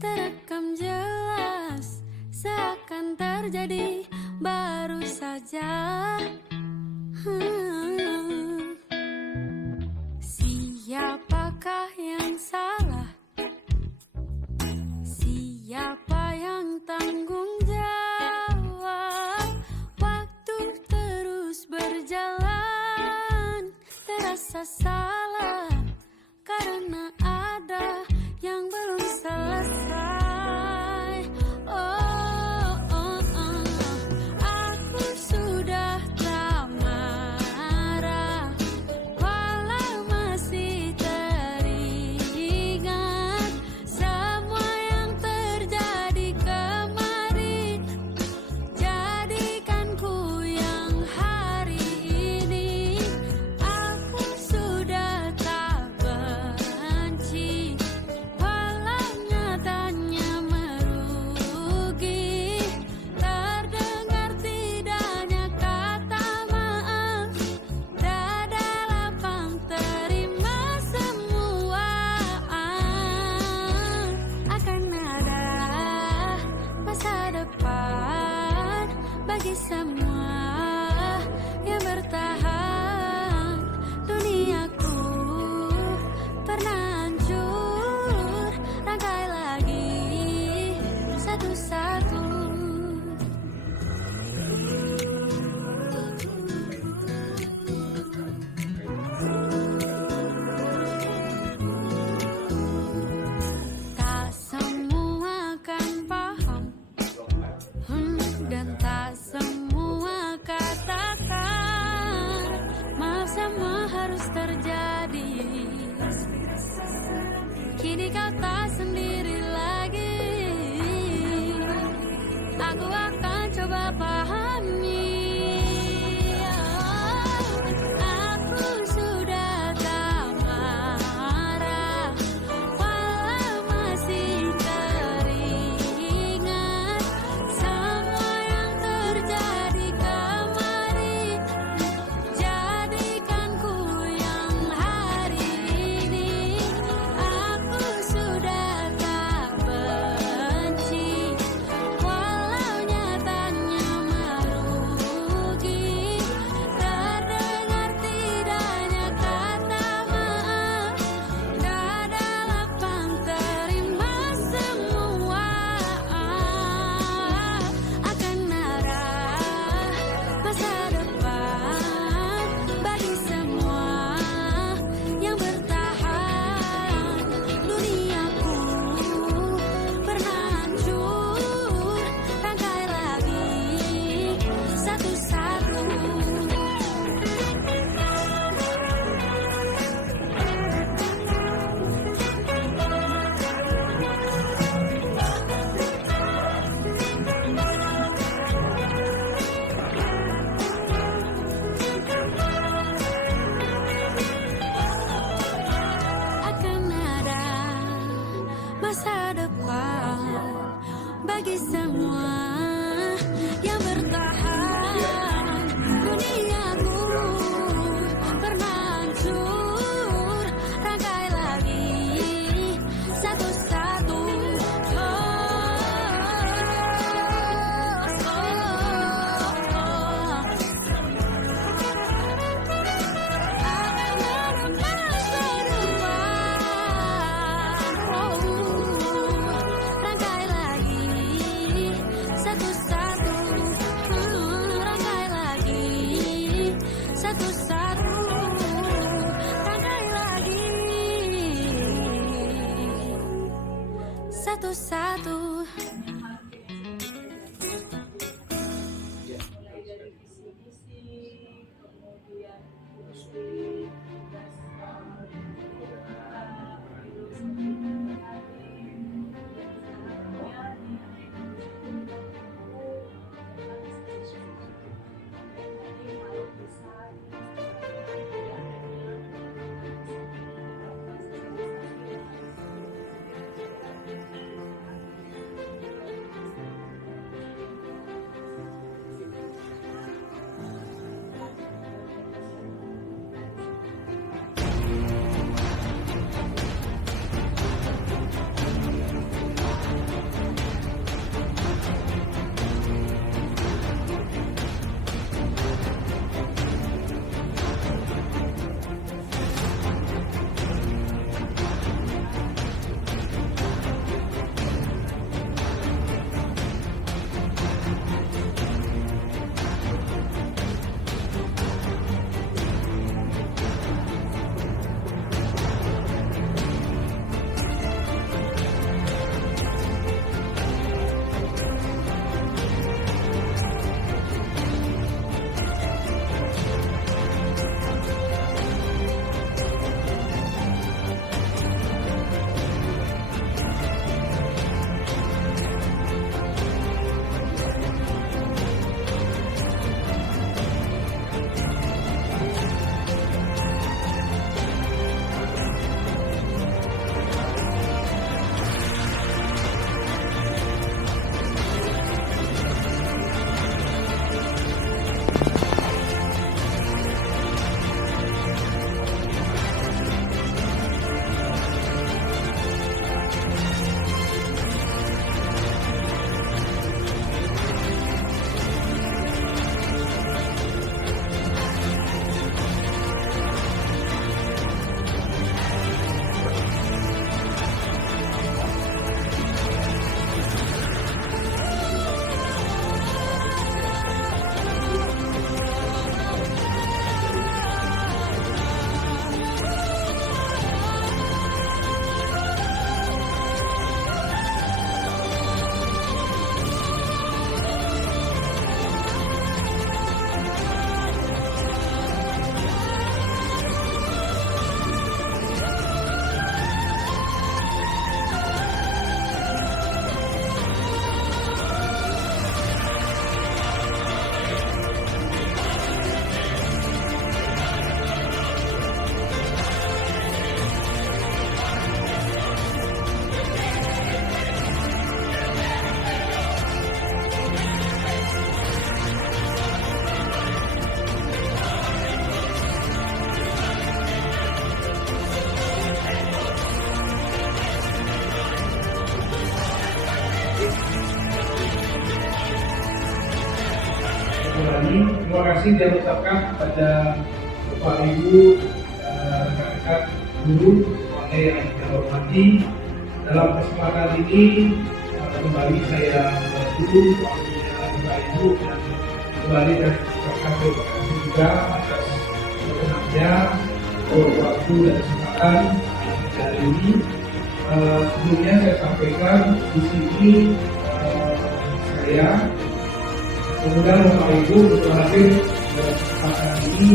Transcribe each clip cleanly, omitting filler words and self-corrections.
terekam jelas, seakan terjadi baru saja. Siapakah yang salah? Siapa yang tanggung jawab? Waktu terus berjalan, terasa salah karena ada yang belum selesai. Aku sudah tak marah, walau masih teringat semua yang terjadi kemarin. Jadikan ku yang hari ini. Aku sudah tak benci, walau nyatanya merugi. Terdengar tidaknya kata maaf, dada lapang terima semua. Akan ada masa depan bagi semua yang bertahan. Duniaku pernah hancur, rangkai lagi satu-satu. Tak semua kan paham, dan tak semua katakan maaf semua harus terjadi. Kini kau tak sendiri lagi, aku akan coba pahami. Aku sudah tak marah, walau masih teringat semua yang terjadi kemarin. Jadikan ku yang hari ini. Aku sudah tak benci, walau nyatanya merugi. Terdengar tidaknya kata maaf, dada lapang terima semua. Akan ada masa depan bagi semua yang bertahan. Duniaku pernah hancur, rangkai lagi satu-satu. Akan ada masa depan bagi semua yang bertahan. Duniaku pernah hancur, rangkai lagi satu-satu. Rangkai lagi satu-satu, rangkai lagi satu-satu, rangkai lagi satu-satu. Mulai dari visi-misi, kemudian studi tugas terus terima kasih dia ucapkan kepada Bapak Ibu, rekan-rekan guru semuanya yang saya hormati. Dalam kesempatan ini kembali saya bersyukur waktunya Bapak Ibu dan kembali dan ucapkan terima kasih juga atas berkenannya waktu dan kesempatan hari ini. Sebelumnya saya sampaikan di sini saya kemudian Bapak Ibu berhasil dalam kesempatan ini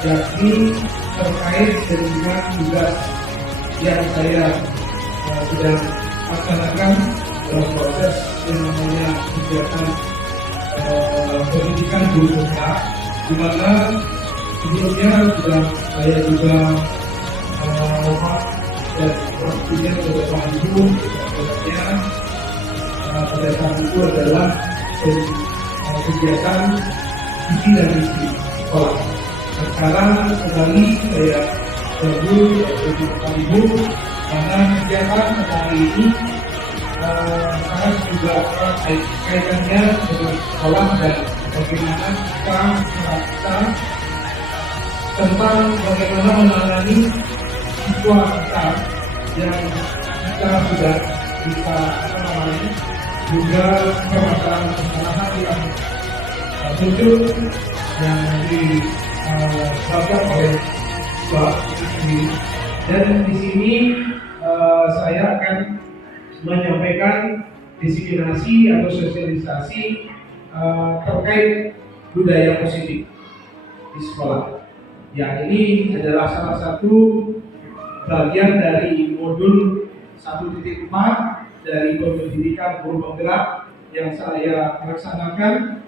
yakni terkait dengan tugas yang saya sedang laksanakan dalam proses yang namanya kegiatan pendidikan guru BK, di mana sebelumnya sudah saya juga dan waktunya beberapa Ibu sebenarnya pada saat itu adalah kegiatan visi dan misi sekolah. Sekarang kembali saya berguru dari Bapak Ibu karena kegiatan hari ini sangat juga kaitannya dengan sekolah dan bagaimana kita merasa tentang bagaimana menangani siswa kita yang kita sudah bisa juga permasalahan yang muncul yang disebabkan oleh siswa ini. Dan di sini saya akan menyampaikan diseminasi atau sosialisasi terkait budaya positif di sekolah. Yang ini adalah salah satu bagian dari modul 1.4 dari pendidikan guru penggerak yang saya laksanakan,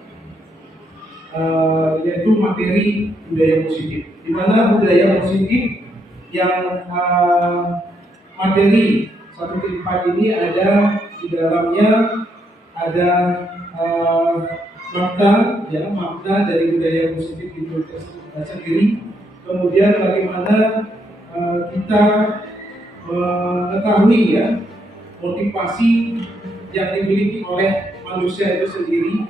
yaitu materi budaya positif. Di mana budaya positif yang materi 1.4 ini ada di dalamnya ada makna dari budaya positif itu sendiri. Kemudian bagaimana kita mengetahui ya motivasi yang dimiliki oleh manusia itu sendiri.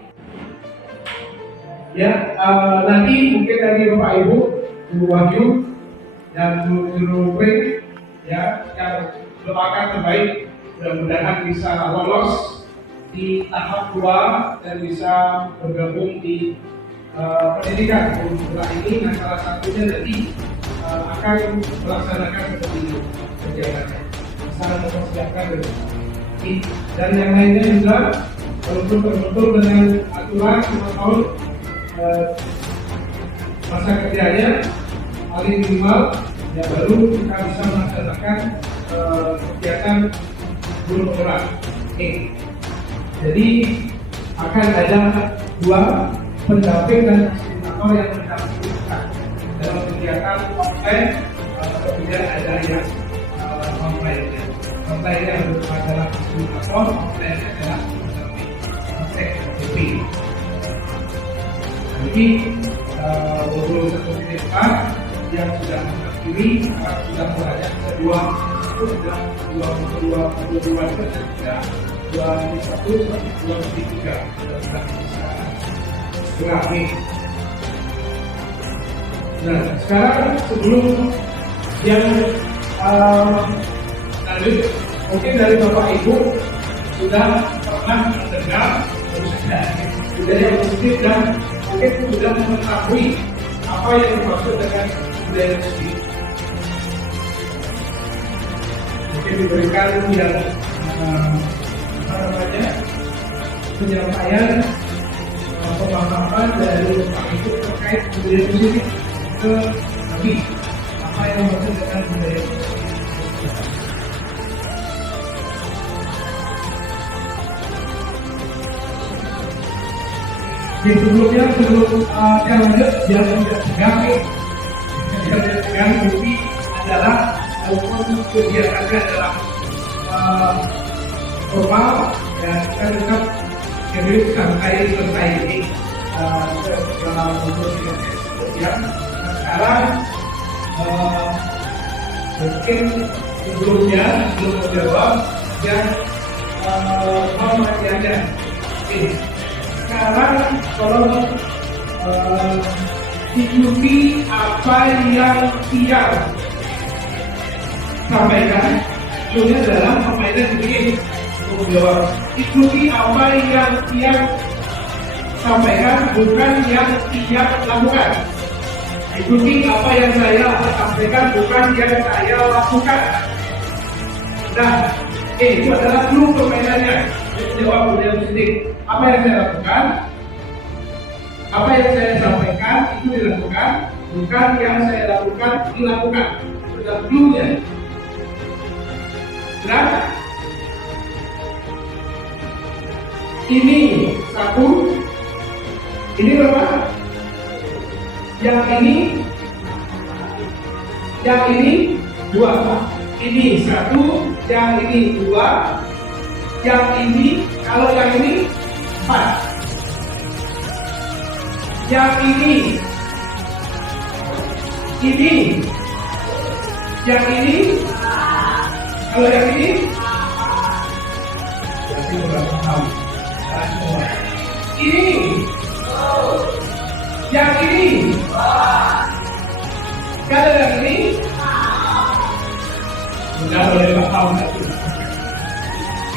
Ya, nanti mungkin dari Bapak Ibu, Guru Wahyu dan Guru Pring ya yang doakan terbaik, mudah-mudahan bisa lolos di tahap 2 dan bisa bergabung di pendidikan guru penggerak ini. Nah, salah satunya nanti akan melaksanakan seperti itu kegiatannya, bisa mempersiapkan dan yang lainnya juga betul-betul dengan aturan 5 tahun masa kerjanya paling minimal ya, baru kita bisa melaksanakan kegiatan guru penggerak. Jadi akan ada 2 pendamping dan fasilitator yang mendampingi kita dalam kegiatan offline atau kemudian ada yang online. Online yang adalah fasilitator, offline adalah pendamping TP. Jadi modul 1.4 yang sudah mengakhiri sudah belajar kedua itu sudah 22 itu sudah 21 sampai 23 sudah bisa grafik. Nah, sekarang sebelum yang lanjut, mungkin dari Bapak Ibu sudah pernah mendengar budaya positif dan mungkin sudah mengetahui apa yang dimaksud dengan budaya positif. Mungkin diberikan yang penyampaian pemahaman dari Bapak Ibu terkait budaya positif ke lebih apa yang dimaksud dengan budaya positif. Sebelum saya lanjut, jangan tegang bukti adalah kegiatannya adalah formal dan kita tetap serius sampai selesai ini. Sekarang mungkin sebelum menjawab yang mau masih ada. Sekarang kalau ikuti apa yang Tiang sampaikan. Cluenya adalah permainan begini. Jawab. Ikuti apa yang Tiang sampaikan, bukan yang Tiang lakukan. Ikuti apa yang saya sampaikan, bukan yang saya lakukan. Nah, itu adalah clue permainannya. Jawab udah sedikit. Apa yang saya lakukan? Apa yang saya sampaikan itu dilakukan, bukan yang saya lakukan dilakukan. Itu adalah clue-nya. Nah, ini satu, ini berapa? Yang ini dua. Ini satu, yang ini dua, yang ini, kalau yang ini empat. Yang ini, yang ini, kalau yang ini, berarti berapa kali? Ini, yang ini, kalau yang ini, sudah boleh paham satu.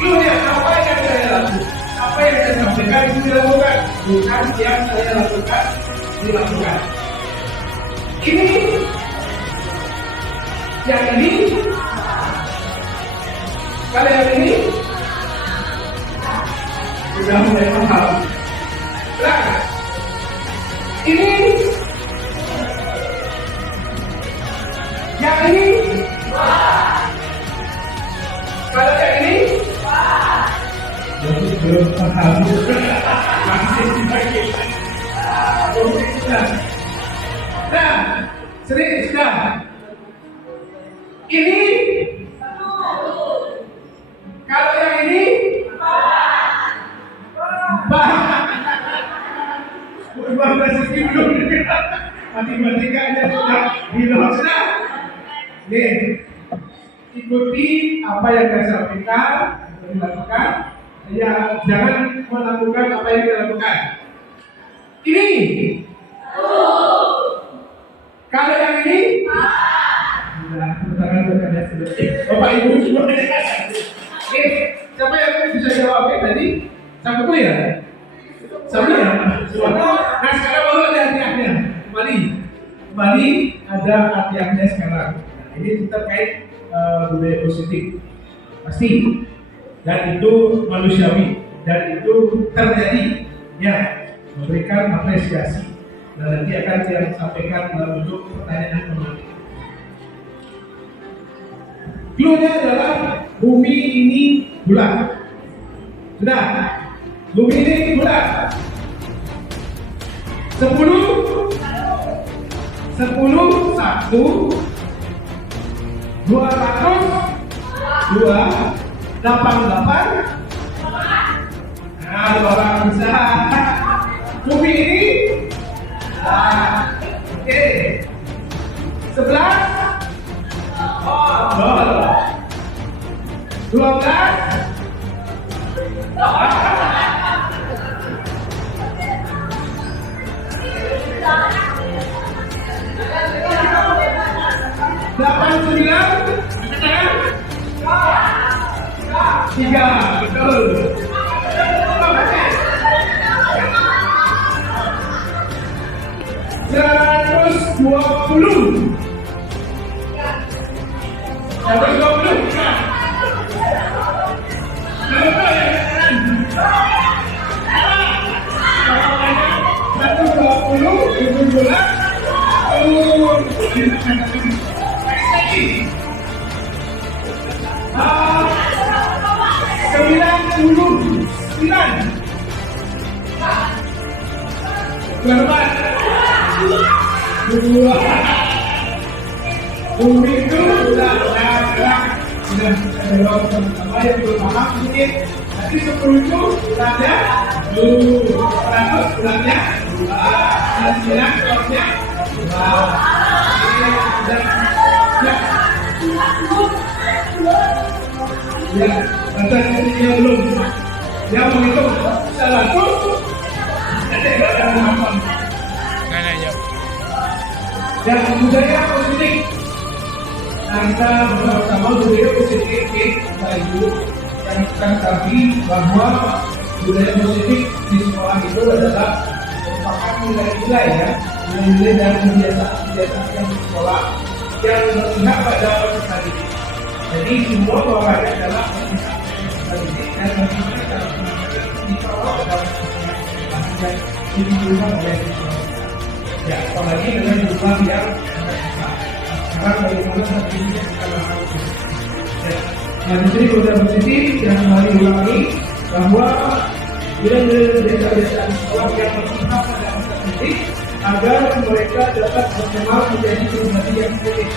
Clue-nya apa yang saya lakukan? Apa yang saya sampaikan itu dilakukan, bukan yang saya lakukan dilakukan. Ini, yang ini, kalau yang ini sudah mulai paham. Nah, ini, yang ini, kalau yang ini belum paham. Masih lagi. Nah, sering sudah. Ini, kalau yang ini, masih belum. Matematikanya sudah hilang sudah. Nih, ikuti apa yang saya sampaikan, dilakukan. Ya, jangan melakukan apa yang dilakukan. Ini, kalau yang ini, nah, tangan berkada sedikit. Bapak Ibu semua. Siapa yang bisa jawab tadi? Satu ya? Satu ya? Nah, sekarang baru ada hadiahnya. Kembali ada hadiahnya sekarang. Nah, ini terkait budaya positif. Pasti. Dan itu manusiawi. Dan itu terjadi. Ya, memberikan apresiasi. Dan nanti akan saya sampaikan dalam bentuk pertanyaan kembali. Clue-nya adalah bumi ini bulat. Sudah? Bumi ini bulat. 10 1 200 2 88. Nah, orang bisa. Bumi ini. Nah, oke. 11. Oh, 12. 89. 3, betul. 120. 99. Berapa? 2. Bumi itu sudah sama yang belum paham sedikit. Nanti 10 itu bulannya 100 bulannya 99 tahunnya 2. Ya, batasnya belum. Yang menghitung 100 nanti ada 8. dan budaya positif. Nah, kita bersama budaya positif, Bapak Ibu, yang kita ketahui bahwa budaya positif di sekolah itu adalah merupakan nilai-nilai ya, nilai-nilai dan kebiasaan-kebiasaan yang di sekolah yang berpihak pada peserta didik. Jadi semua olahraga adalah berpihak pada peserta didik dan bagaimana cara olahraga dikelola dalam yang dibutuhkan oleh siswa. Ya, apalagi dengan jumlah yang sangat besar. Sekarang bagaimana saat ini kita lakukan? Ya, nah di sini budaya positif yang kembali ulangi bahwa nilai-nilai kebiasaan sekolah yang berpihak pada peserta didik agar mereka dapat berkembang menjadi pribadi yang positif,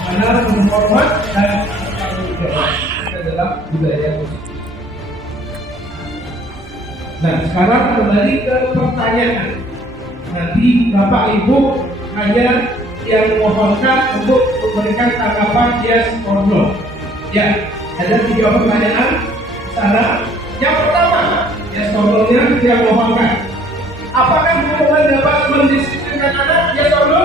mana menghormat dan bertanggung jawab. Itu adalah budaya positif. Nah, sekarang kembali ke pertanyaan. Nanti Bapak Ibu hanya yang memohonkan untuk memberikan tanggapan yes or no. Ya, ada 3 pertanyaan di sana. Yang pertama, yes or no-nya yang memohonkan. Apakah hukuman dapat mendisiplinkan anak? Yes or no?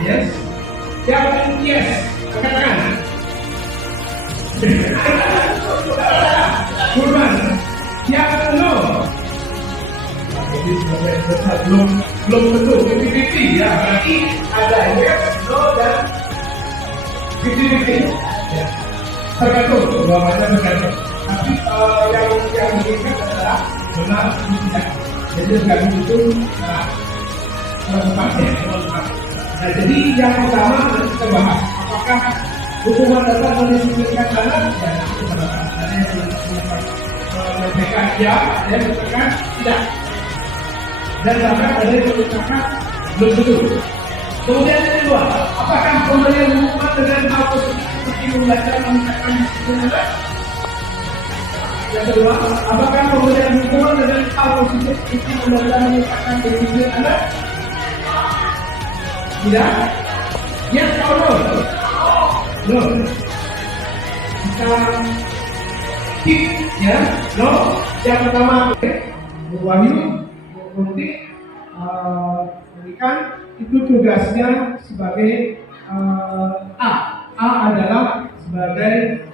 Yes. Yang yes, angkat tangan. Kurban. Yang no. Jadi belum tentu 50-50 ya. Berarti ada yes, no dan 50-50. Ya. Tergantung, dua macam tergantung. Tapi yang diinginkan adalah benar atau tidak. Jadi tergantung itu tempatnya. Nah, jadi yang pertama kita bahas apakah hukuman dapat mendisiplinkan anak? Ya, itu benar. Ada yang mengatakan ya, ada yang mengatakan tidak. Dan bahkan ada yang mengatakan belum tentu. Kemudian yang kedua, apakah pemberian hukuman dengan hal positif seperti membaca mengucapkan disiplin anak? Yang kedua, apakah pemberian hukuman dengan hal positif seperti membaca mengucapkan disiplin anak? Tidak? Yes or no? No. Kita skip ya. No. Yang pertama, Wahyu Munti berikan itu tugasnya sebagai A. A adalah sebagai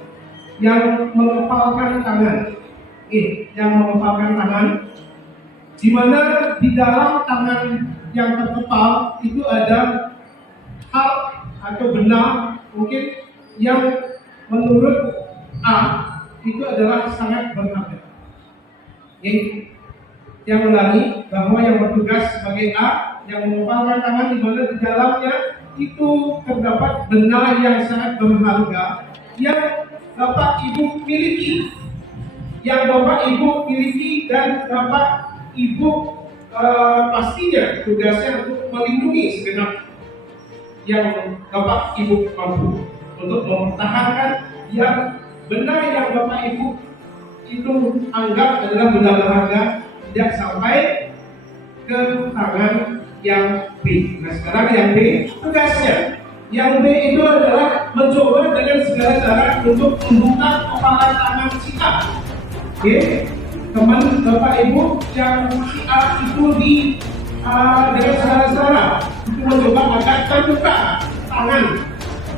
yang mengepalkan tangan. Yang mengepalkan tangan, di mana di dalam tangan yang terkepal itu ada hal atau benda mungkin yang menurut A itu adalah sangat berharga. Yang ulangi bahwa yang bertugas sebagai A yang mengepalkan tangan di mana di dalamnya itu terdapat benda yang sangat berharga yang Bapak Ibu miliki, dan Bapak Ibu pastinya tugasnya untuk melindungi segenap yang Bapak Ibu mampu untuk mempertahankan yang benda yang Bapak Ibu itu anggap adalah benda berharga tidak sampai ke tangan yang B. Nah, sekarang yang B tugasnya. Yang B itu adalah mencoba dengan segala cara untuk membuka kepalan tangan si A. Teman Bapak Ibu yang si A itu dengan segala cara itu mencoba agar terbuka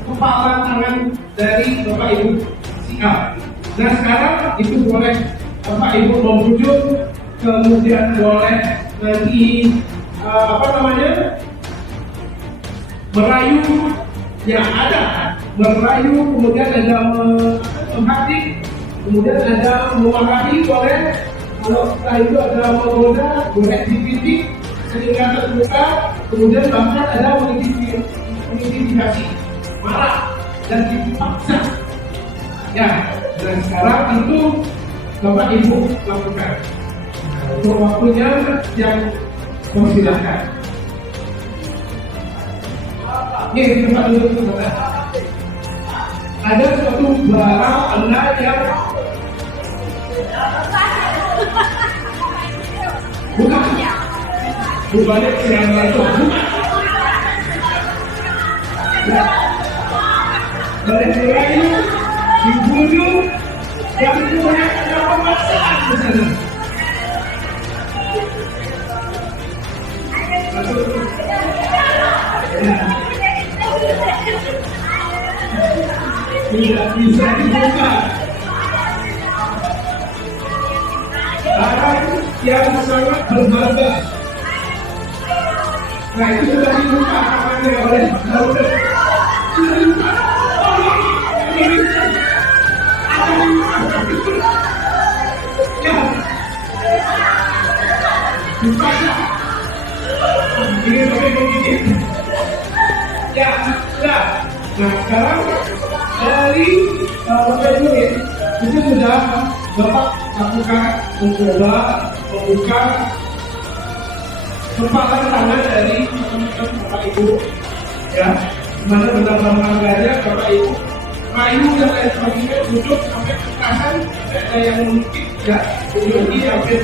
kepalan tangan dari Bapak Ibu si A. Nah, sekarang itu boleh Bapak Ibu membujuk, kemudian boleh nanti merayu, ya ada merayu, kemudian ada menghati, kemudian ada memarahi, boleh. Kalau setelah itu ada menggoda, boleh dipitik sehingga terbuka, kemudian bahkan ada mengintimidasi, marah dan dipaksa. Ya, dan sekarang itu Bapak Ibu lakukan. Untuk waktunya yang persilahkan. Ini tempat duduk sebentar. Ada suatu barang Anda yang bukan yang itu. Dari mulai dibunuh yang punya pemaksaan di sana. bisa dibuka. Barang yang sangat berharga. Nah itu sudah dibuka kamarnya oleh Daud. Sudah dibuka. Ya. Buka. Ini begini. Ya, sudah. Nah sekarang dari Bapak Ibu itu sudah Bapak lakukan mencoba membuka kempalan tangan dari teman-teman Bapak Ibu, ya, dimana benar-benar gajah Bapak Ibu, kayu dan lain sebagainya duduk sampai kekasan, ada yang mungkin ya, duduk di hampir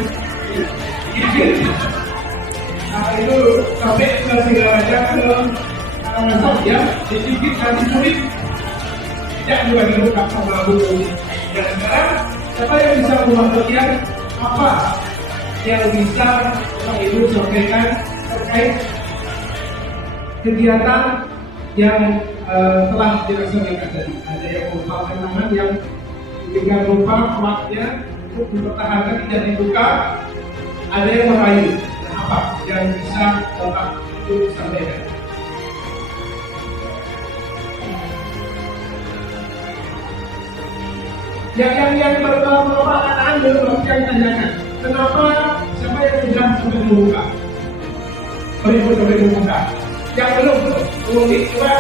nah itu sampai ke segala macam ke ya, dicicip nanti kulit tidak juga dibuka sama buku. Dan sekarang siapa yang bisa membagian apa yang bisa Bapak Ibu sampaikan terkait kegiatan yang telah dilaksanakan tadi? Ada yang berupa kenangan yang dengan rupa emasnya untuk dipertahankan tidak dibuka, ada yang merayu. Dan apa yang bisa Bapak Ibu sampaikan? Yang beberapa anak belum yang tanyakan, kenapa siapa yang sudah sampai membuka? Beribu sampai membuka. Yang belum, mungkin coba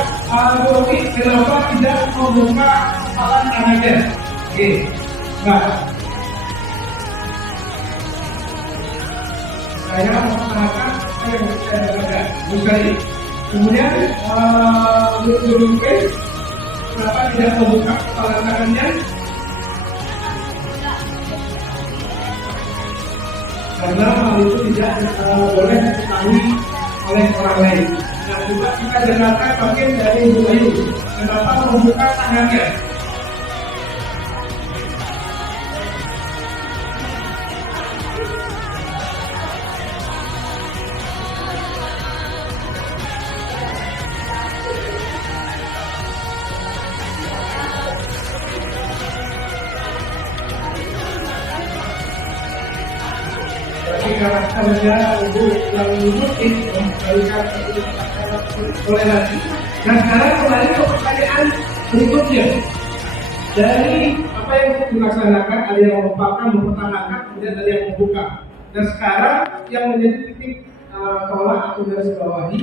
mungkin kenapa tidak membuka kepala anaknya? Oke, nah, saya mengatakan saya baca sekali. Kemudian belum kenapa tidak membuka kepala tangannya? Karena hal itu tidak boleh diketahui oleh orang lain. Nah, juga kita dengarkan bagian dari Ibu Ayu. Kenapa membuka tangannya? Karena Ibu yang mungkin memberikan toleransi. Nah sekarang kembali ke pertanyaan berikutnya. Dari apa yang dilaksanakan, ada yang melupakan, mempertahankan, kemudian ada yang membuka. Dan sekarang yang menjadi titik tolak atau garis bawahi,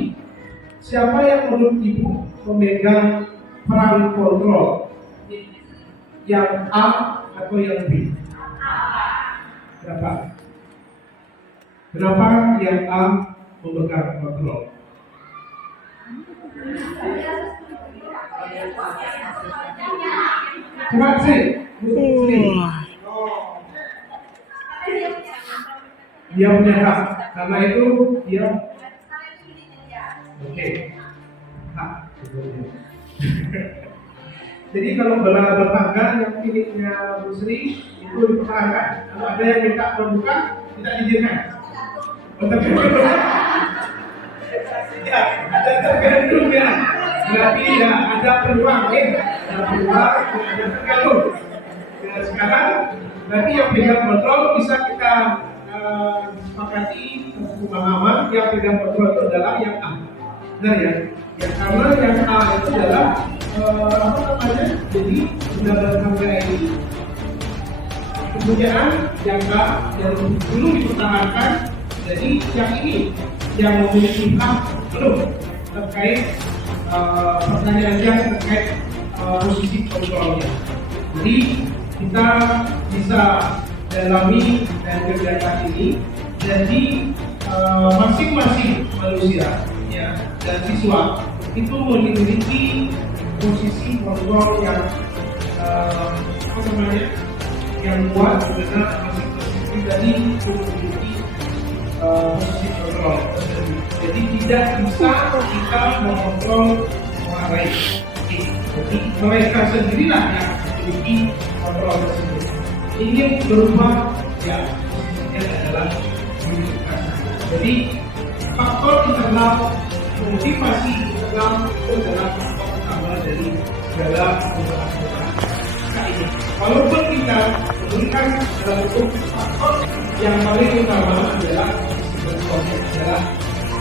siapa yang menurut Ibu memegang peran kontrol? Yang A atau yang B? Berapa? Kenapa yang A memegang kontrol? Coba sih, dia punya hak, karena itu dia oke. Hak. Jadi kalau bola bertangga yang miliknya Bu Sri itu dipertahankan. Kalau ada yang minta membuka, tidak diizinkan. Ya, ada tergantung ya. Berarti ya ada peluang ya. Ada peluang, ada tergantung. Ya, sekarang berarti yang pegang kontrol bisa kita sepakati pemahaman yang pegang kontrol itu adalah yang A. Benar ya? Ya karena yang A itu adalah apa namanya? Jadi sudah bertangga ini. Kemudian yang A yang dulu dipertahankan. Jadi yang ini yang memiliki hak belum terkait pertanyaannya terkait posisi kontrolnya. Jadi kita bisa dalami dan kegiatan ini. Jadi masing-masing manusia ya, dan siswa itu memiliki posisi kontrol yang apa namanya yang kuat, karena masing-masing dari memiliki posisi kontrol. Jadi tidak bisa kita mengontrol orang lain. Jadi mereka sendirilah yang memiliki kontrol tersebut. Ini berubah ya, posisinya adalah menunjukkan. Jadi faktor internal, motivasi internal itu adalah faktor utama dari segala perubahan. Walaupun kita memberikan dalam bentuk faktor yang paling utama adalah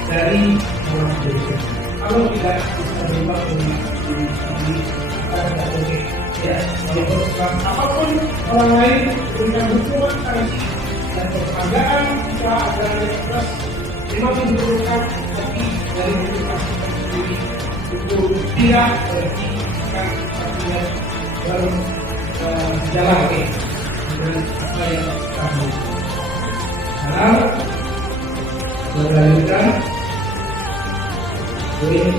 dari orang tua. Kalau tidak bisa berubah dengan diri sendiri, kita tidak boleh. Ya, walaupun apapun orang lain memberikan dukungan kasih dan kebanggaan kita adalah yang keras memang diperlukan, tapi dari motivasi sendiri itu tidak berarti kan artinya baru jalan dengan apa yang kami sekarang berlanjutkan ini.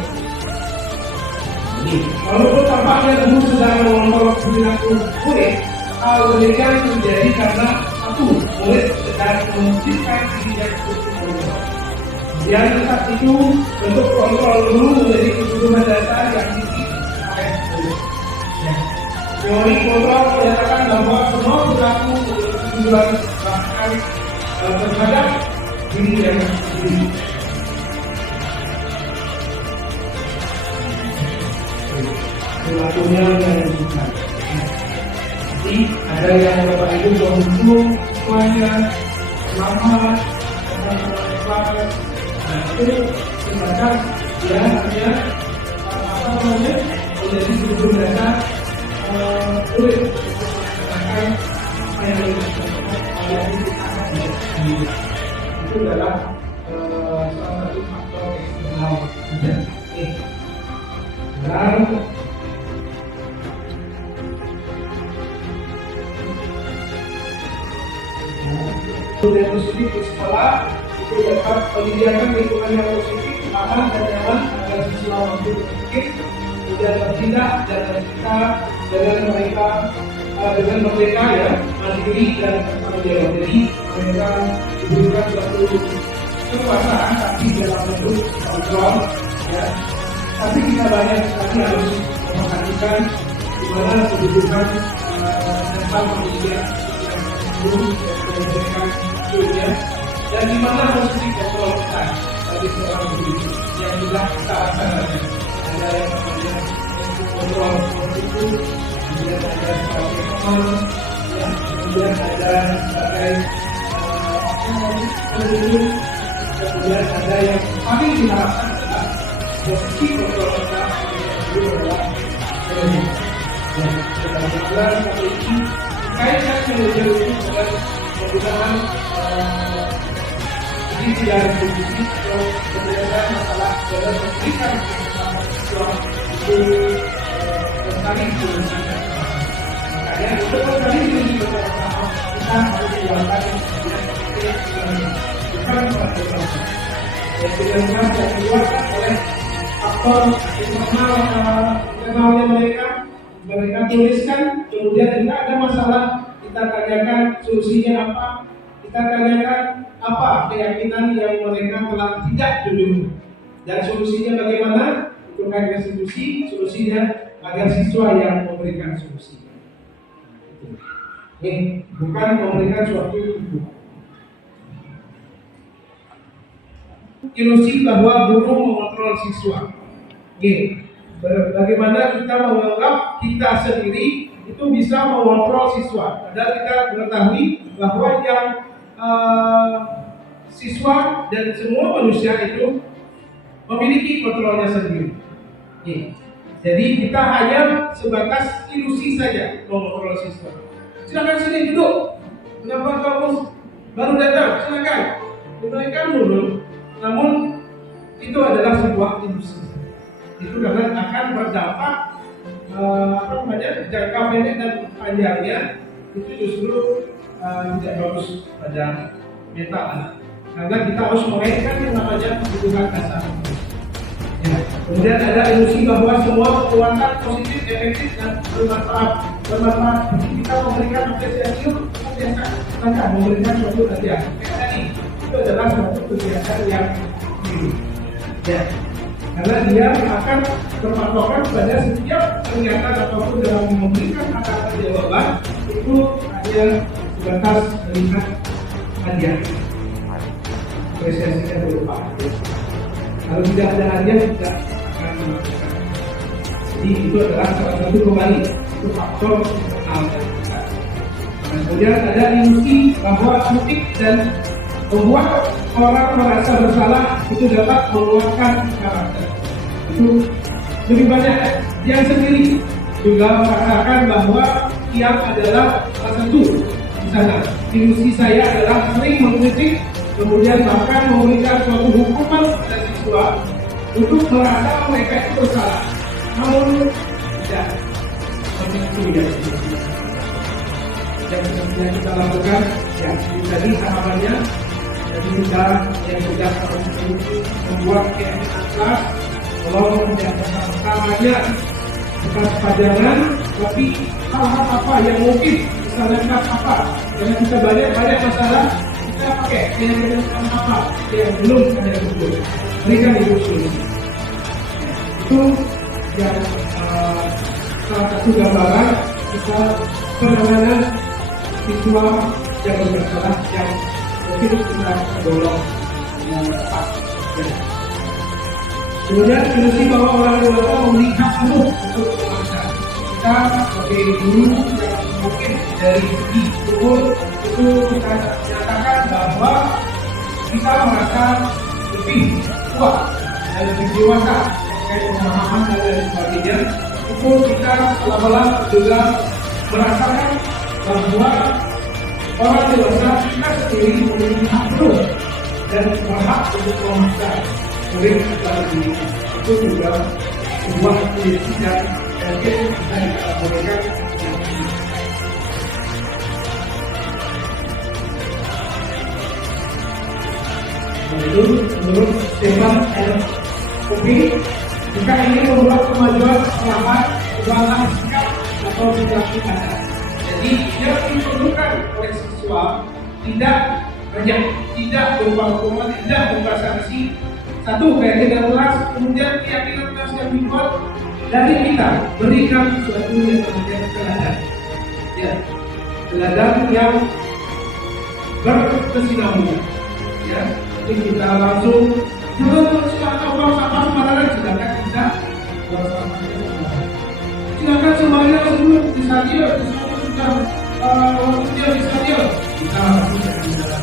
Walaupun tampaknya dulu sedang mengontrol perilaku murid, hal demikian terjadi karena satu, murid sedang menciptakan diri yang berubah. Kemudian saat itu bentuk kontrol dulu menjadi kebutuhan dasar yang dimiliki oleh murid. Teori kontrol menyatakan bahwa semua perilaku tujuan bahkan terhadap diri yang sendiri. Perilakunya yang bukan. Jadi ada yang Bapak Ibu mendukung semuanya selamat, selamat. Nah itu tindakan ya hanya apa namanya menjadi kebutuhan dasar sulit menggunakan apa yang itu adalah salah satu faktor eksternal saja. Dan kemudian positif di sekolah itu dapat menyediakan lingkungan yang positif, aman dan nyaman agar siswa mampu berpikir, kemudian bertindak dan bercerita dengan mereka ya mandiri dan bertanggung jawab. Jadi mereka diberikan suatu kekuasaan tapi dalam bentuk kontrol ya. Tapi kita banyak sekali harus memperhatikan di mana kedudukan mental manusia yang buruk dan kemudian dunia dan di mana harus dikontrolkan bagi seorang guru yang sudah kita laksanakan. Ada yang namanya kontrol itu, kemudian ada sebagai teman, ya, kemudian ada sebagai penduduk, kemudian ada yang paling diharapkan adalah posisi kontrol kita itu adalah dan kali ini kaitkan manajer itu dengan penggunaan divisi dan divisi atau penyelesaian masalah dalam memberikan kesempatan siswa itu mencari solusi. Makanya untuk mencari solusi bersama-sama kita harus melakukan bukan peraturan. Dan tidak yang dikeluarkan oleh faktor internalnya mereka tuliskan, kemudian tidak ada masalah, kita tanyakan solusinya apa, kita tanyakan apa keyakinan yang mereka telah tidak dulu dan solusinya bagaimana, itu kan restitusi, solusinya agar siswa yang memberikan solusi. Ini bukan memberikan suatu ilusi bahwa guru mengontrol siswa. Bagaimana kita menganggap kita sendiri itu bisa mengontrol siswa. Padahal kita mengetahui bahwa yang siswa dan semua manusia itu memiliki kontrolnya sendiri. Jadi kita hanya sebatas ilusi saja mengontrol siswa. Silakan sini duduk. Kenapa kamu baru datang? Silakan. Diberikan dulu. Namun itu adalah sebuah ilusi. Itu akan berdampak jangka pendek dan panjangnya itu justru tidak bagus pada mental anak. Karena kita harus mengaitkan yang namanya kebutuhan dasar. Ya. Kemudian ada ilusi bahwa semua kekuatan positif, efektif dan bermanfaat. Kita memberikan apresiasi maka memberikan suatu hadiah. Tadi itu adalah suatu kegiatan yang ya. Karena dia akan berpatokan pada setiap kegiatan ataupun dalam memberikan kata jawaban itu hanya sebatas melihat hadiah. Apresiasinya berupa hadiah. Kalau tidak ada hadiah tidak akan melakukan. Jadi itu adalah salah satu kembali itu faktor internal. Kemudian ada ilusi bahwa kritik dan membuat orang merasa bersalah itu dapat menguatkan karakter. Itu lebih banyak yang sendiri juga merasakan bahwa yang adalah salah satu di sana. Ilusi saya adalah sering mengkritik, kemudian bahkan memberikan suatu hukuman pada siswa untuk merasa mereka itu bersalah. Namun tidak seperti itu ya. Yang kita lakukan ya tadi tahapannya, jadi kita yang sudah membuat keyakinan kelas kalau tidak bersama-samanya bukan pajangan, tapi hal-hal apa yang mungkin bisa lengkap apa, karena kita banyak masalah kita pakai keyakinan apa yang belum ada betul, berikan itu solusi. Itu yang salah satu gambaran kita penanganan siswa yang bermasalah yang mungkin kita dorong dengan tepat. Kemudian ilusi bahwa orang dewasa memiliki hak penuh untuk memaksa. Kita sebagai guru yang mungkin dari segi umur itu kita nyatakan bahwa kita merasa lebih kuat dan lebih dewasa terkait pemahaman dan lain sebagainya. Itu kita seolah-olah juga merasakan bahwa orang dewasa kita sendiri memiliki hak penuh dan berhak untuk memaksa murid kita sendiri. Itu juga sebuah prinsip yang mungkin bisa dilakukan. Lalu menurut Stefan L. Covey, jika ingin membuat kemajuan perlahan, ubahlah sikap atau perilaku Anda. Jadi yang diperlukan oleh siswa tidak hanya tidak berupa hukuman, tidak berupa sanksi. Satu, keyakinan kelas, kemudian keyakinan kelas yang dibuat dari kita berikan sesuatu yang kemudian teladan. Ya, teladan yang berkesinambungan. Ya, jadi kita langsung jangan sama sembarangan, sedangkan kita bersama. Silakan semuanya sebelum di stadion, sudah waktu di stadion kita langsung jalan.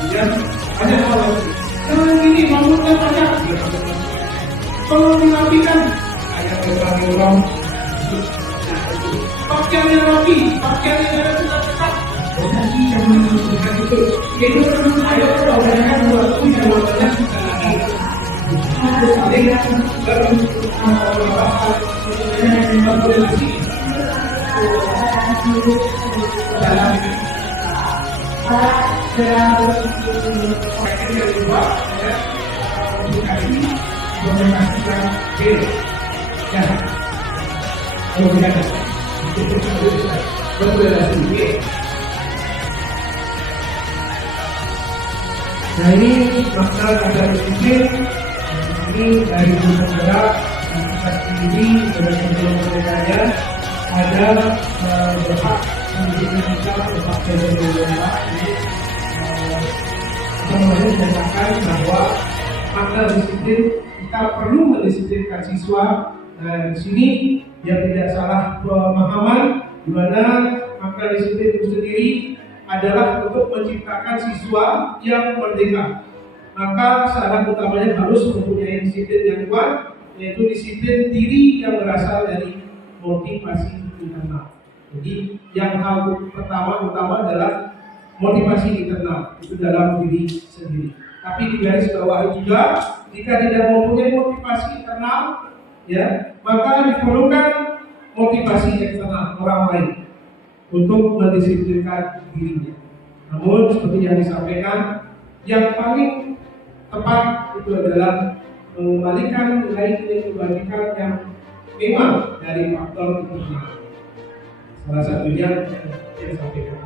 Kemudian ada hal jangan gini, bangunkan pajak. Tolong dirapikan. Ayah orang-orang pakaiannya rapi, pakaiannya ada tetap-tetap. Posisi yang menunjukkan itu. Itu ayo orang-orang buat punya banyak harus saling berkoordinasi dalam nah ini makna kata disiplin ini dari negara kita sendiri dari negara ada berhak menjadi kita berhak dari negara ini menyatakan bahwa makna disiplin kita perlu mendisiplinkan siswa. Dan di sini yang tidak salah pemahaman di mana makna disiplin itu sendiri adalah untuk menciptakan siswa yang merdeka. Maka syarat utamanya harus mempunyai disiplin yang kuat, yaitu disiplin diri yang berasal dari motivasi internal. Jadi yang hal utama adalah motivasi internal itu dalam diri sendiri. Tapi di garis bawah juga, jika tidak mempunyai motivasi internal, ya, maka diperlukan motivasi eksternal orang lain untuk mendisiplinkan dirinya. Namun seperti yang disampaikan, yang paling tepat itu adalah mengembalikan nilai-nilai kebaikan yang memang dari faktor internal. Salah satunya yang disampaikan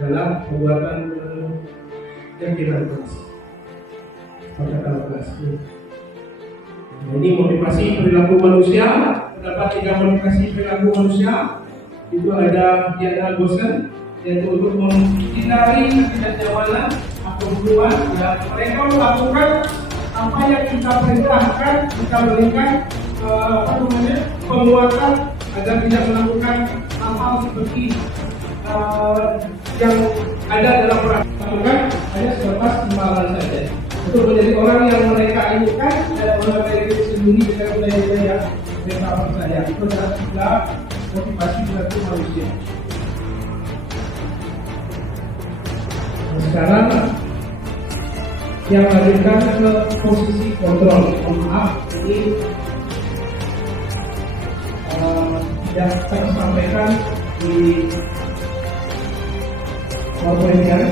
adalah pembuatan keyakinan kelas. Perkataan kelas. Ini motivasi perilaku manusia. Terdapat 3 motivasi perilaku manusia. Itu ada Diana Gosen, yaitu untuk menghindari ketidaknyamanan atau hubungan dan mereka melakukan apa yang kita perintahkan, kita berikan penguatan agar tidak melakukan hal-hal seperti yang ada dalam peraturan hanya sebatas imbalan saja. Untuk menjadi orang yang mereka inginkan dan orang mereka sendiri dengan nilai-nilai yang mereka percaya. Itu adalah tiga motivasi berarti manusia. Sekarang yang hadirkan ke posisi kontrol. Maaf, ini yang tersampaikan di PowerPoint.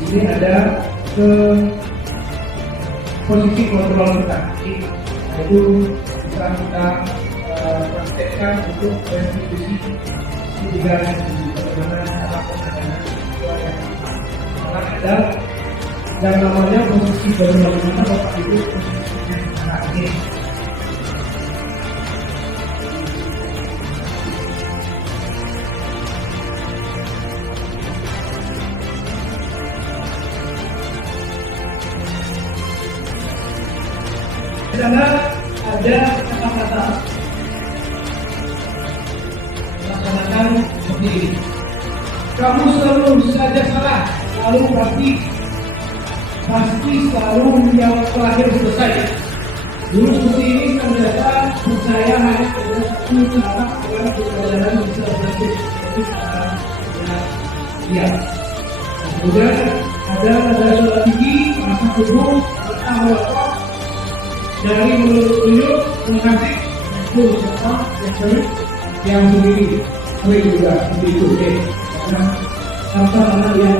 Ini ada ke posisi kontrol kita, yaitu bisa kita praktekkan untuk restitusi tiga bagaimana cara penanganan karena ada yang namanya posisi bagaimana Bapak Ibu posisinya terakhir. Di sana ada kata-kata laksanakan seperti ini. Kamu selalu saja salah, lalu pasti selalu yang terakhir selesai. Dulu seperti ini ternyata percaya hanya pada satu cara agar perjalanan bisa berhasil. Itu cara yang kemudian ada strategi masa tubuh serta melapor dari menunjuk mengasih itu serta yang sendiri sering juga seperti itu. Karena sama yang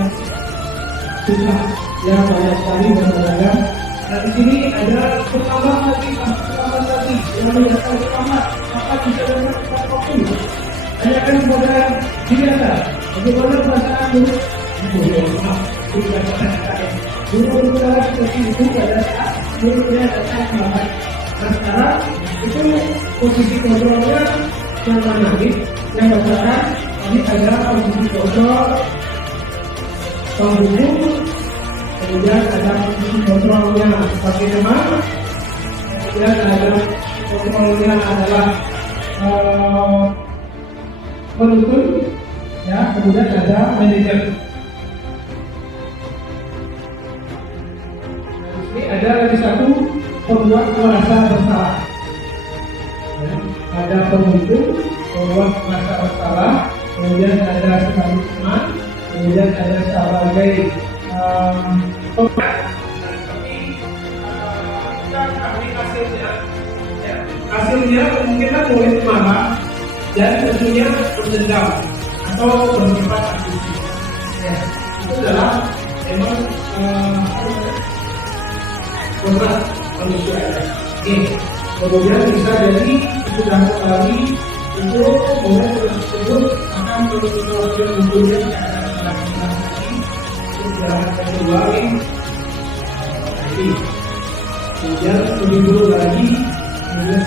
susah yang banyak sekali beragam. Nah di sini ada pertama tadi yang menyatakan pertama apa bisa dapat waktu. Tanyakan kepada diri Anda bagaimana perasaan dulu. Dulu berbicara seperti itu pada saat dulunya datang kembali. Nah sekarang itu posisi kontrolnya yang mana nih? Yang berdasarkan ini ada posisi kontrol pembunuh, kemudian ada posisi kontrolnya sebagai teman, kemudian ada kontrolnya adalah penuntut, ya, kemudian ada manajer. Ini ada lagi satu pembuat merasa bersalah. Ya, ada penuntut, pembuat merasa bersalah, kemudian ada sebagai teman, kemudian ada sebagai pembuat. Tapi hasilnya kemungkinan boleh marah dan tentunya berdendam atau bersifat agresif. Ya, itu adalah memang berat manusia. Oke, kemudian bisa jadi sudah kembali itu boleh tersebut akan menunjukkan bentuknya akan lagi sudah kembali. Kemudian lebih dulu lagi, kemudian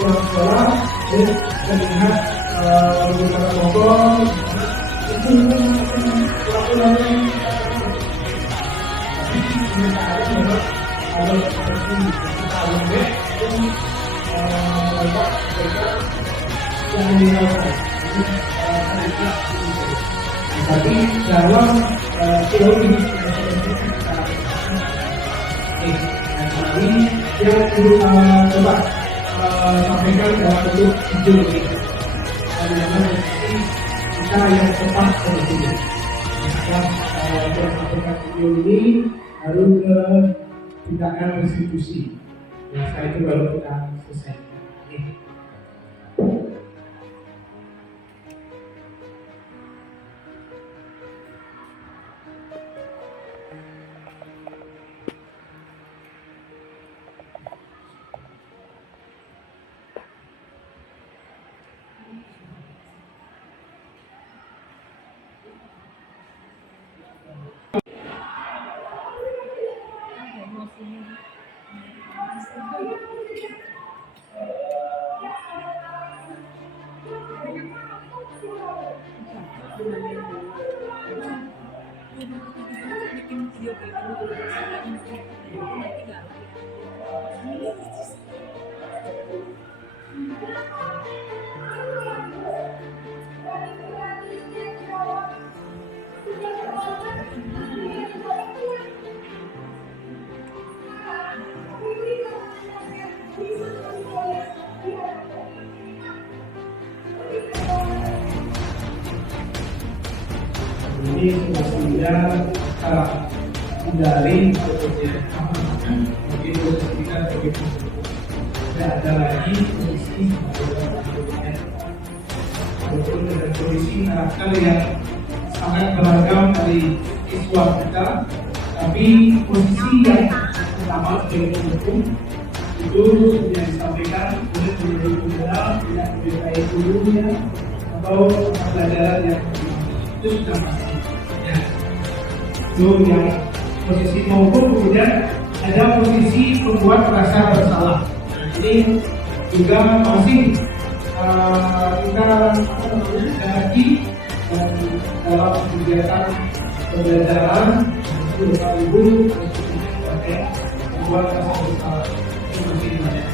sekolah dan terlihat beberapa motor itu laporannya ada seperti yang meninggalkan tapi dalam teori ini yang perlu coba sampaikan dalam bentuk video ini. Bagaimana kita yang tepat berbeda. Kita sampaikan video ini lalu ke tindakan restitusi. Nah, setelah itu baru kita selesai. Ini semestinya hindari bekerja begitu kita begitu. Tidak ada lagi posisi betul dengan kondisi karakter yang sangat beragam dari siswa kita, tapi posisi yang utama sebagai pendukung itu sudah disampaikan oleh pendidik tunggal, tidak menyertai gurunya atau pembelajaran yang itu sudah pasti. Ya. Itu yang posisi maupun kemudian ada posisi membuat rasa bersalah. Nah, ini juga masih kita lagi dalam kegiatan pembelajaran itu Bapak Ibu sebagai membuat rasa bersalah itu masih banyak.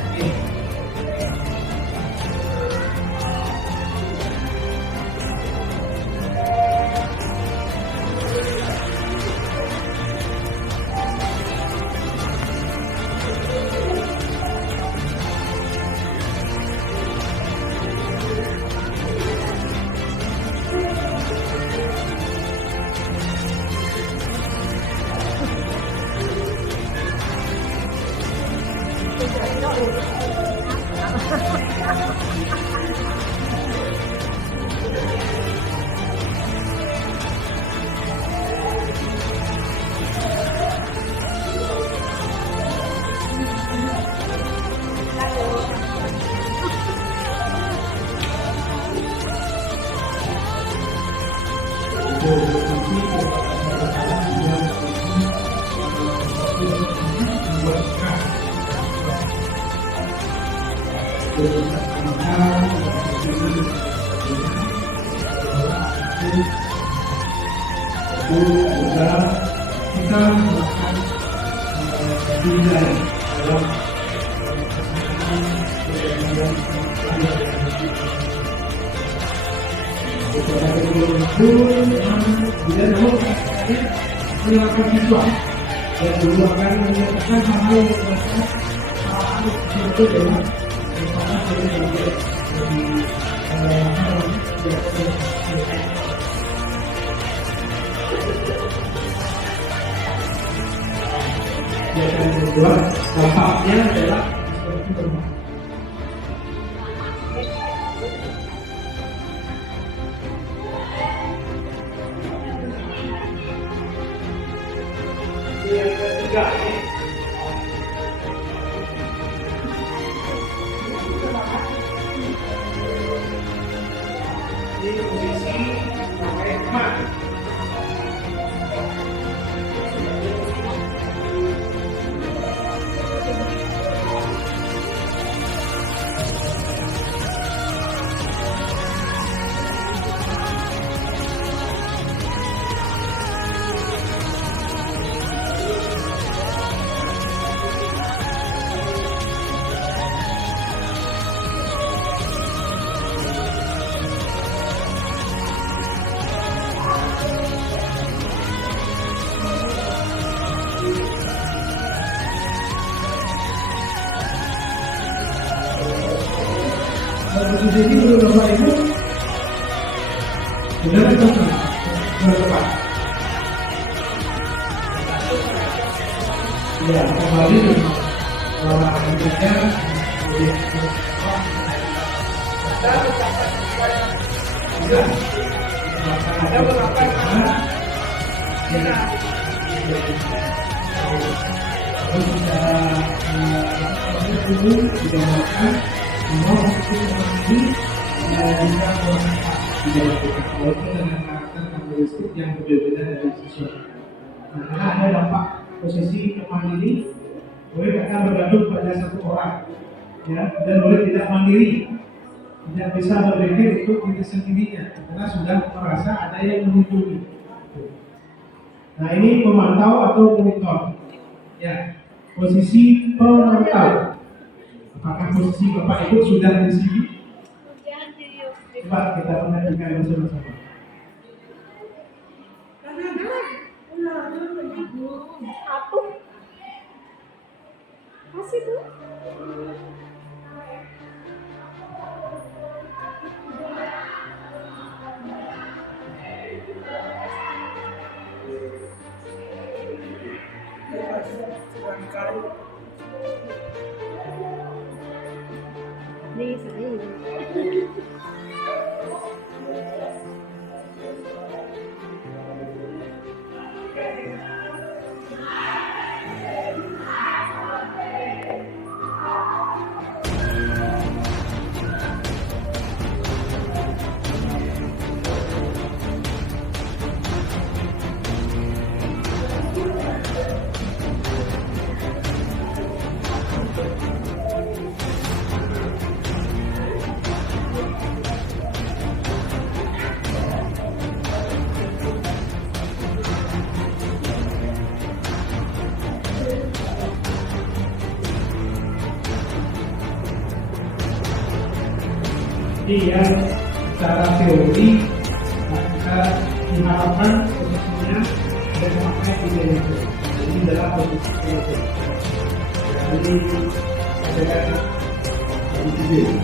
Kita melakukan dalam melakukan siswa dan dulu akan menyatakan hal-hal yang menyebabkan itu dengan yang membuat dampaknya adalah seperti berubah. Yang ketiga ini posisi pakai mat. Jadi menurut Bapak Ibu sudah berdepan. Ya, kembali bahwa akhirnya ada beberapa yang berbeda dari siswa. Karena ada dampak posisi mandiri, boleh akan bergantung pada satu orang, ya, dan boleh tidak mandiri, tidak bisa berpikir untuk diri sendirinya, karena sudah merasa ada yang melindungi. Nah, ini pemantau atau monitor, ya, posisi pemantau. Apakah posisi Bapak Ibu sudah di sini? Coba kita perhatikan bersama-sama. Kasih tuh. Ini saya. Jadi ya secara teori maka diharapkan posisinya ada memakai tiga itu. Jadi dalam posisi itu. Jadi ada tiga.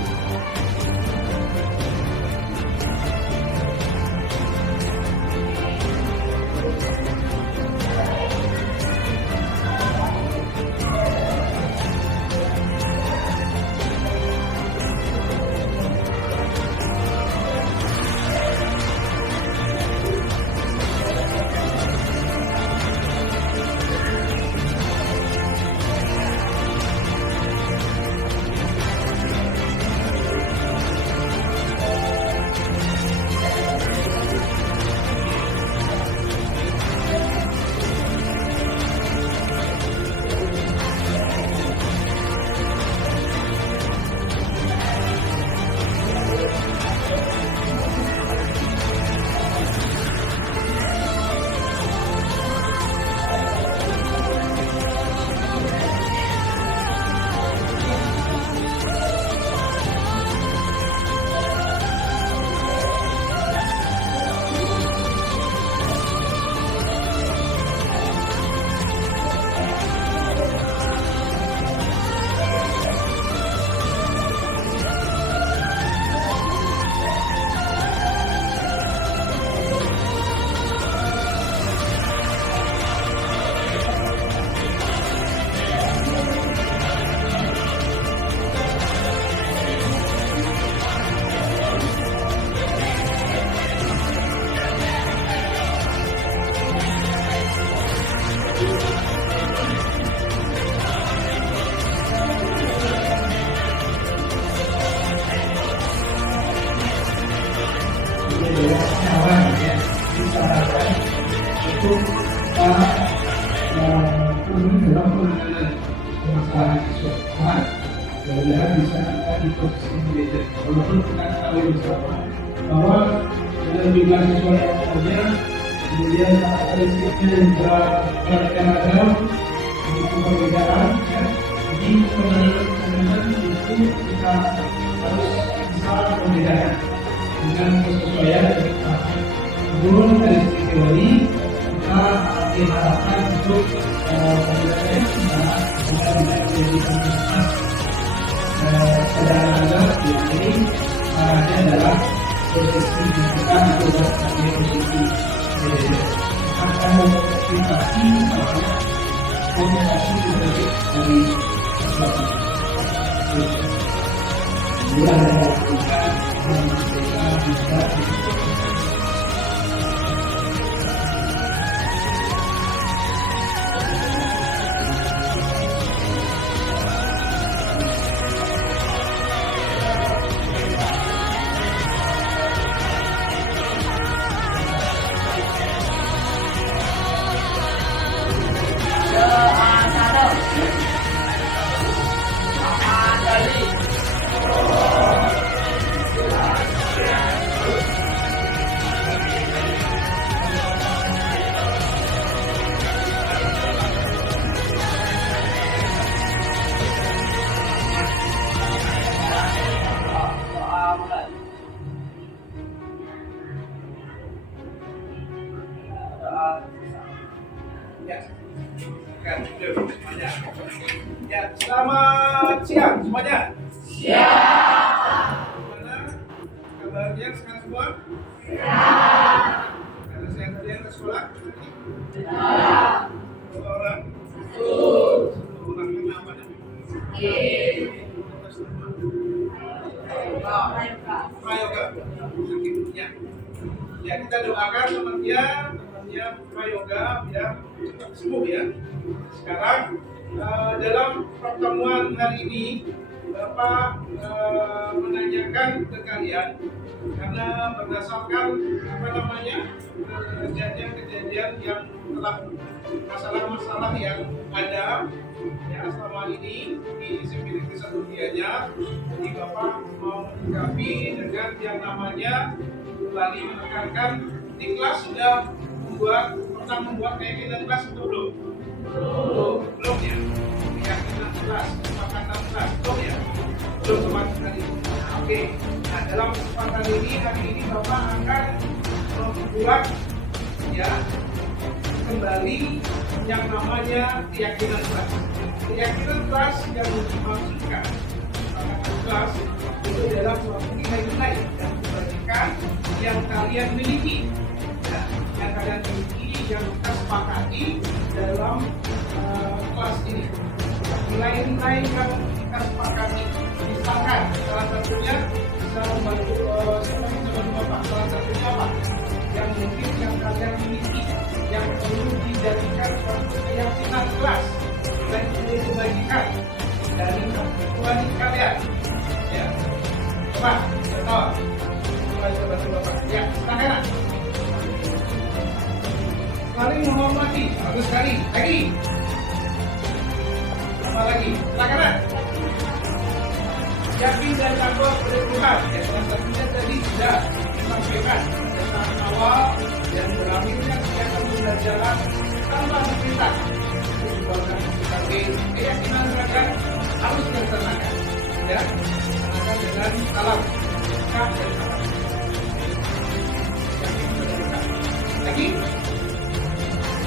Untuk dalam penanganan permasalahan kesehatan, mudah-mudahan bisa kita di posisi berbeda. Walaupun kita tahu bersama bahwa dalam jumlah siswa yang ada, kemudian karakteristiknya juga beragam, memiliki perbedaan. Jadi penanganan itu kita harus bisa membedakan dengan kesesuaian dengan belum dari segi teori kita diharapkan untuk pembelajaran kita menjadi universitas sederhana ini arahnya adalah posisi kita itu sebagai posisi akan memfasilitasi komunikasi dari bulan yang kita Ya, selamat siang semuanya. Siang. Gimana kabarnya sekarang semua? Siang. Ada sehat kalian ke sekolah? Siang. Berapa orang? 10. doakan temannya Prayoga biar cepat sembuh ya. Sekarang dalam pertemuan hari ini Bapak menanyakan ke kalian karena berdasarkan kejadian-kejadian yang telah masalah-masalah yang ada ya selama ini di Spiritus Dunia. Jadi Bapak mau menyikapi dengan yang namanya kembali menekankan di kelas sudah pernah membuat keyakinan kelas itu belum? Belum ya? Keyakinan kelas, kesepakatan kelas, belum ya? Belum teman-teman. Oke, nah dalam kesempatan hari ini Bapak akan membuat ya kembali yang namanya keyakinan kelas. Keyakinan kelas yang dimaksudkan kelas itu adalah suatu nilai-nilai dan kebajikan yang kalian miliki, ya, yang kalian miliki yang kita sepakati dalam kelas ini. Nilai-nilai yang kita sepakati, misalkan salah satunya bisa membantu Bapak. Salah satunya apa? Yang mungkin yang kalian miliki yang perlu dijadikan suatu keyakinan kelas dan perlu dibagikan dari Tuhan kalian. Ya, coba, coba, ya, silakan. Saling menghormati, bagus sekali. Lagi, apa lagi? Silakan. Yakin dan takut pada Tuhan. Ya, salah satunya tadi sudah disampaikan tentang awal dan berakhirnya kegiatan pembelajaran tanpa diperintah. Sebagai keyakinan mereka harus dilaksanakan. Ya, laksanakan dengan salam. Dan salam. Lagi,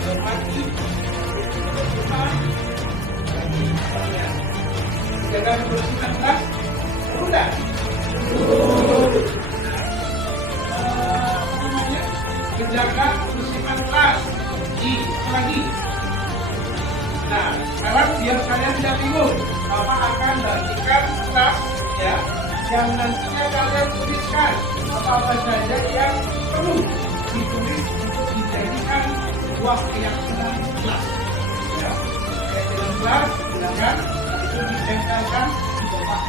hormati Tuhan. Jaga kebersihan kelas. Udah. Menjaga kebersihan kelas. Lagi. Nah, sekarang biar kalian tidak bingung, Bapak akan bagikan kelas ya, yang nantinya kalian tuliskan apa saja yang perlu ditulis untuk dijadikan sebuah keyakinan kelas. Ya, keyakinan kelas silakan itu ditempelkan di Bapak.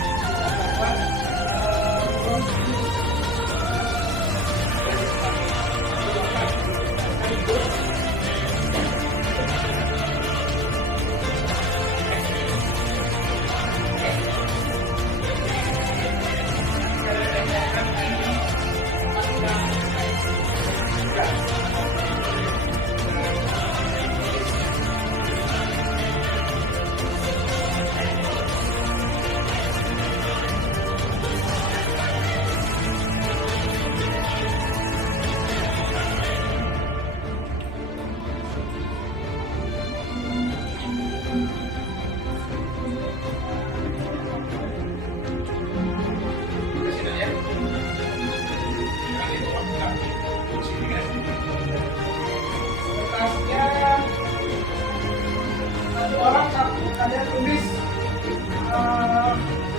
Kalian tulis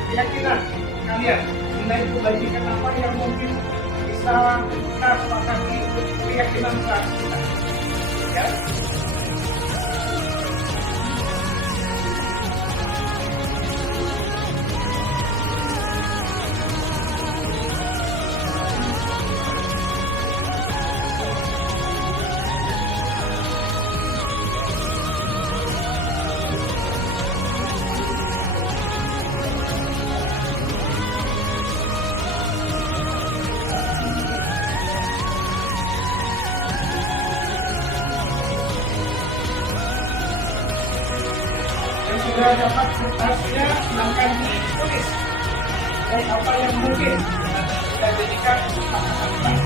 keyakinan kalian, nilai kebajikan apa yang mungkin bisa kita sepakati keyakinan kita. Ya. Sudah dapat kertasnya, silahkan ditulis dan apa yang mungkin kita jadikan kesepakatan.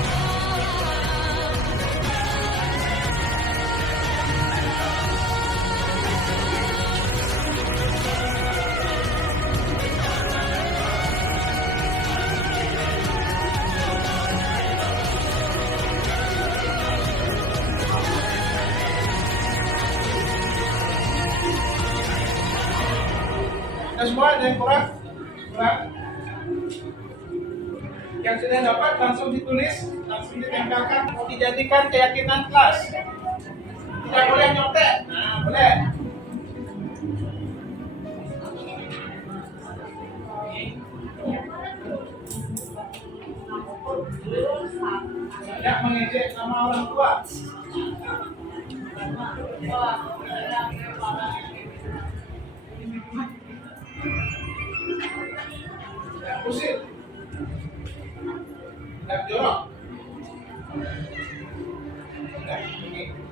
Semua ada yang kurang? Yang sudah dapat langsung ditulis langsung ditempelkan, dijadikan keyakinan kelas. Tidak boleh nyontek. Nah, boleh. Tidak mengejek nama orang tua. Tidak kusir. Tidak jorok.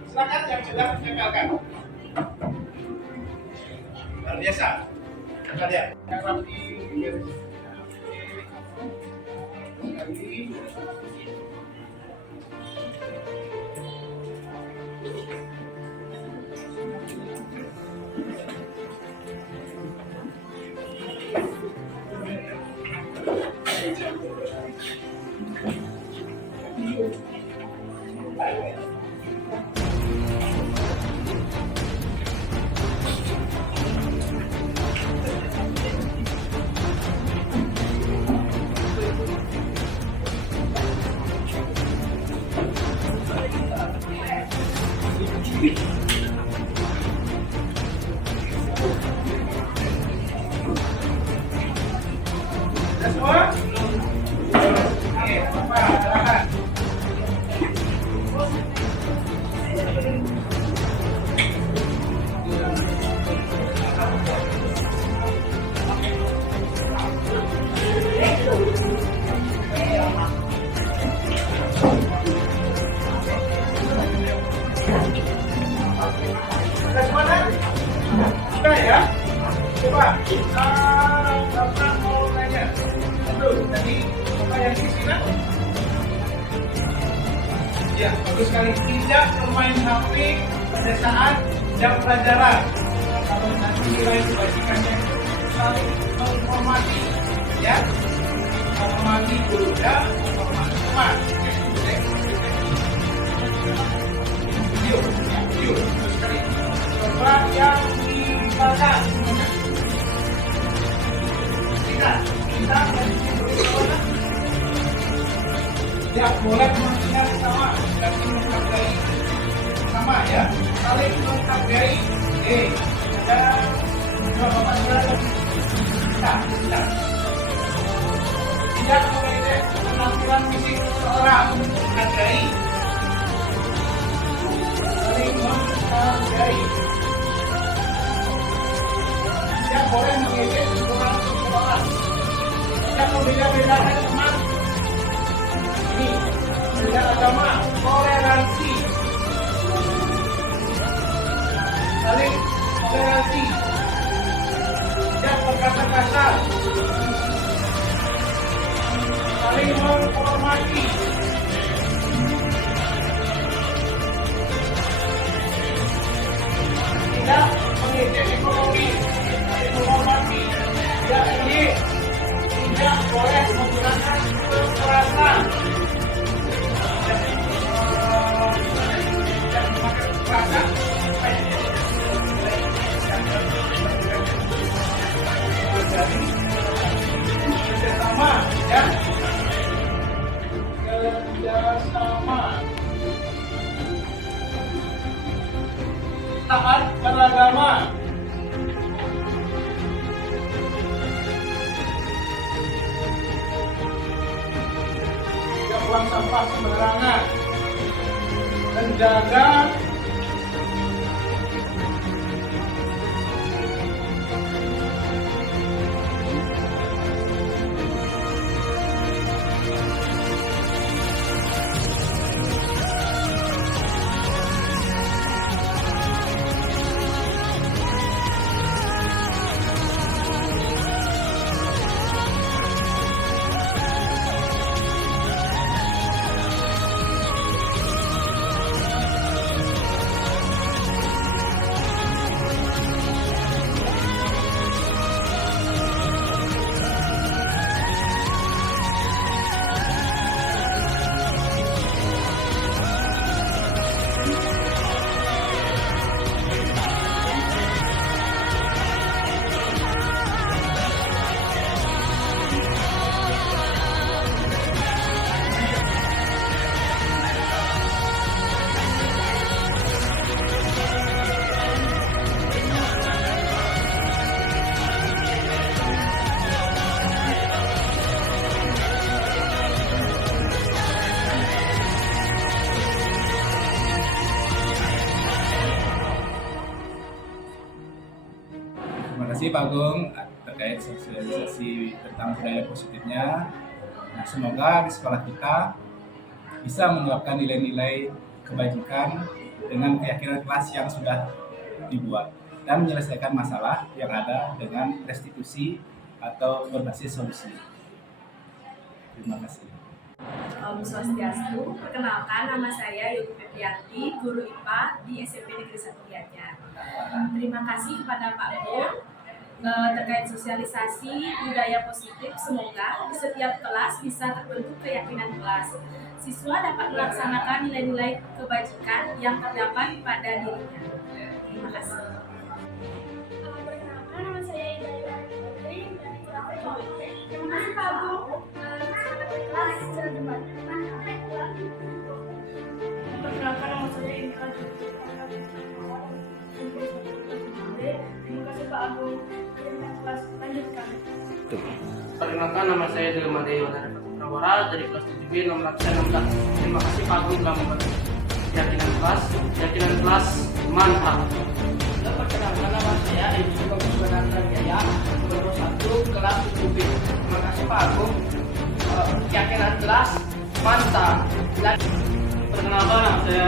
Silakan yang sudah menempelkan. Luar biasa. Kita lihat. Yang rapi. Sekali. Sudah semua? Oke, Bapak, silakan. Sudah semua, Nak? Sudah ya? Coba, Bapak mau nanya. Aduh, tadi Bapak yang di sini? Ya, bagus sekali. Tidak bermain HP pada saat jam pelajaran. Kalau nanti nilai kebajikannya selalu menghormati, ya, menghormati guru dan menghormati teman. Video, ya, video, bagus sekali. Coba yang di belakang. Kita ya boleh mengingat sama dan menghargai sama ya, saling menghargai. Dan dua bapak saudara kita tidak mengejek penampilan fisik seseorang, menghargai, saling menghargai. Tidak boleh mengejek seseorang, tidak membeda-bedakan teman. Ini beda agama, toleransi, saling toleransi, tidak berkata kasar, saling menghormati, tidak mengejek ekonomi, saling menghormati, tidak elit, tidak boleh menggunakan kekerasan. Kerjasama, ya, kerjasama, taat beragama, tidak buang sampah sembarangan, menjaga kasih Pak Agung terkait sosialisasi tentang budaya positifnya. Nah, semoga di sekolah kita bisa menerapkan nilai-nilai kebajikan dengan keyakinan kelas yang sudah dibuat dan menyelesaikan masalah yang ada dengan restitusi atau berbasis solusi. Terima kasih. Om Swastiastu, perkenalkan nama saya Yogi Febrianti, guru IPA di SMP Negeri 1 Gianyar. Terima kasih kepada Pak Guru terkait sosialisasi budaya positif. Semoga di setiap kelas bisa terbentuk keyakinan kelas. Siswa dapat melaksanakan nilai-nilai kebajikan yang terdapat pada dirinya. Terima kasih. Perkenalkan, nama saya Ida Yulani Putri dari kelas 2. Terima kasih Pak Agung. Kelas secara debat. Perkenalkan, nama saya Indra Jogja. Terima kasih Pak Agung. Kelas lanjutkan. Perkenalkan, nama saya Delma Dewa Prawara dari kelas 7B nomor absen 16. Terima kasih Pak Agung telah membantu keyakinan kelas mantap. Perkenalkan, nama saya Edi Bagus Jaya nomor 1 kelas 7B. Terima kasih Pak Agung, keyakinan kelas mantap. Perkenalkan, nama saya